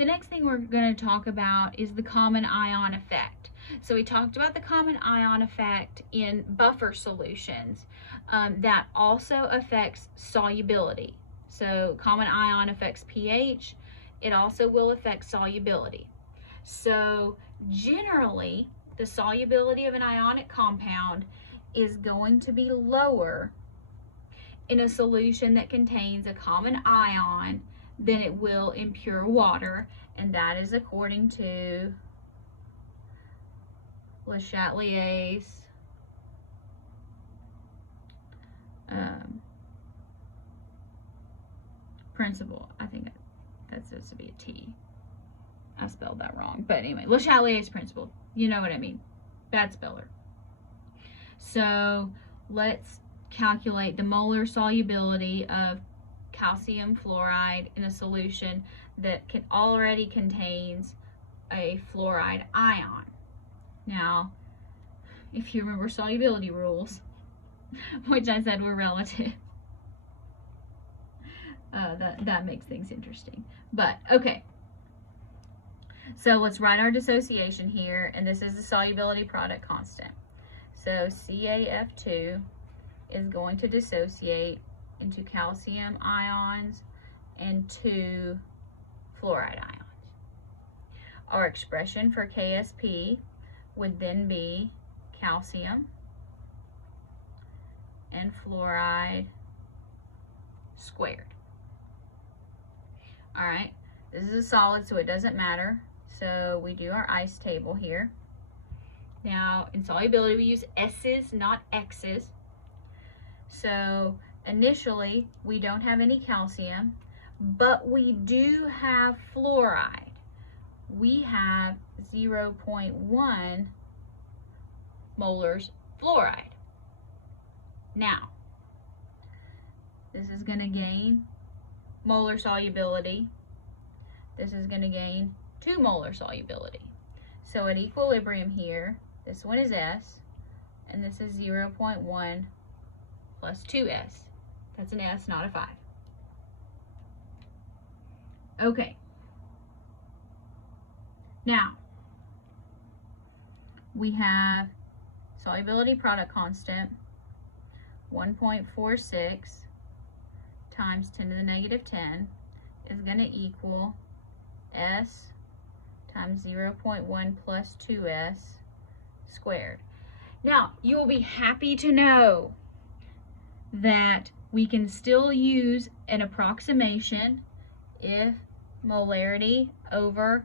The next thing we're going to talk about is the common ion effect. So we talked about the common ion effect in buffer solutions. That also affects solubility. So common ion affects pH. It also will affect solubility. So generally, the solubility of an ionic compound is going to be lower in a solution that contains a common ion than it will in pure water, and that is according to Le Chatelier's principle. I think that's supposed to be a T. I spelled that wrong, but anyway, Le Chatelier's principle. You know what I mean. Bad speller. So let's calculate the molar solubility of calcium fluoride in a solution that already contains a fluoride ion. Now, if you remember solubility rules, which I said were relative, that makes things interesting. But, okay. So let's write our dissociation here, and this is the solubility product constant. So CaF2 is going to dissociate into calcium ions and 2 fluoride ions. Our expression for KSP would then be calcium and fluoride squared. All right, this is a solid, so it doesn't matter. So we do our ice table here. Now, in solubility, we use S's, not X's. So initially, we don't have any calcium, but we do have fluoride. We have 0.1 molars fluoride. Now, this is going to gain molar solubility. This is going to gain 2 molar solubility. So at equilibrium here, this one is S, and this is 0.1 plus 2S. That's an S, not a 5. Okay. Now, we have solubility product constant, 1.46 times 10 to the negative 10 is going to equal S times 0.1 plus 2S squared. Now, you will be happy to know that we can still use an approximation if molarity over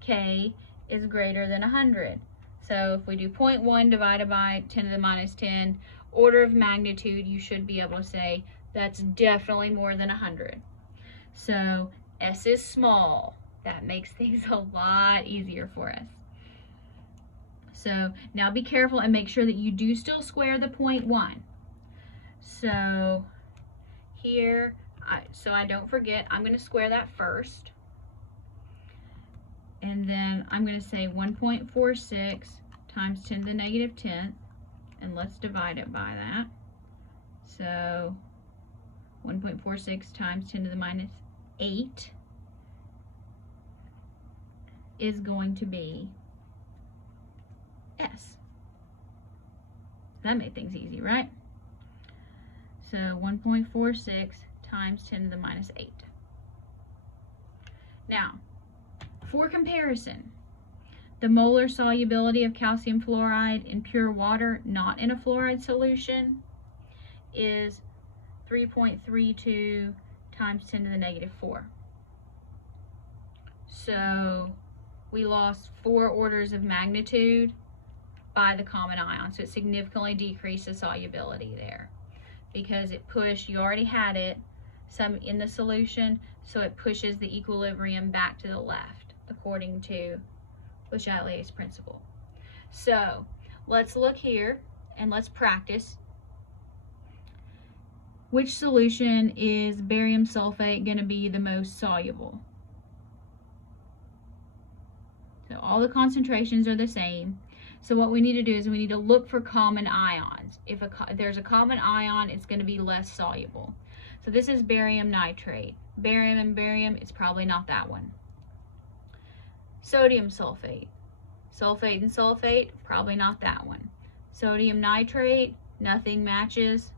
K is greater than 100. So if we do 0.1 divided by 10 to the minus 10, order of magnitude, you should be able to say that's definitely more than 100. So S is small. That makes things a lot easier for us. So now be careful and make sure that you do still square the 0.1. So here, so I don't forget, I'm going to square that first. And then I'm going to say 1.46 times 10 to the negative 10th. And let's divide it by that. So 1.46 times 10 to the minus 8 is going to be S. That made things easy, right? So 1.46 times 10 to the minus 8. Now, for comparison, the molar solubility of calcium fluoride in pure water, not in a fluoride solution, is 3.32 times 10 to the negative 4. So we lost 4 orders of magnitude by the common ion. So it significantly decreased the solubility there because it pushed, you already had it, some in the solution, so it pushes the equilibrium back to the left according to Le Chatelier's principle. So let's look here and let's practice. Which solution is barium sulfate going to be the most soluble? So all the concentrations are the same. So what we need to do is we need to look for common ions. If there's a common ion, it's going to be less soluble. So this is barium nitrate. Barium and barium, it's probably not that one. Sodium sulfate. Sulfate and sulfate, probably not that one. Sodium nitrate, nothing matches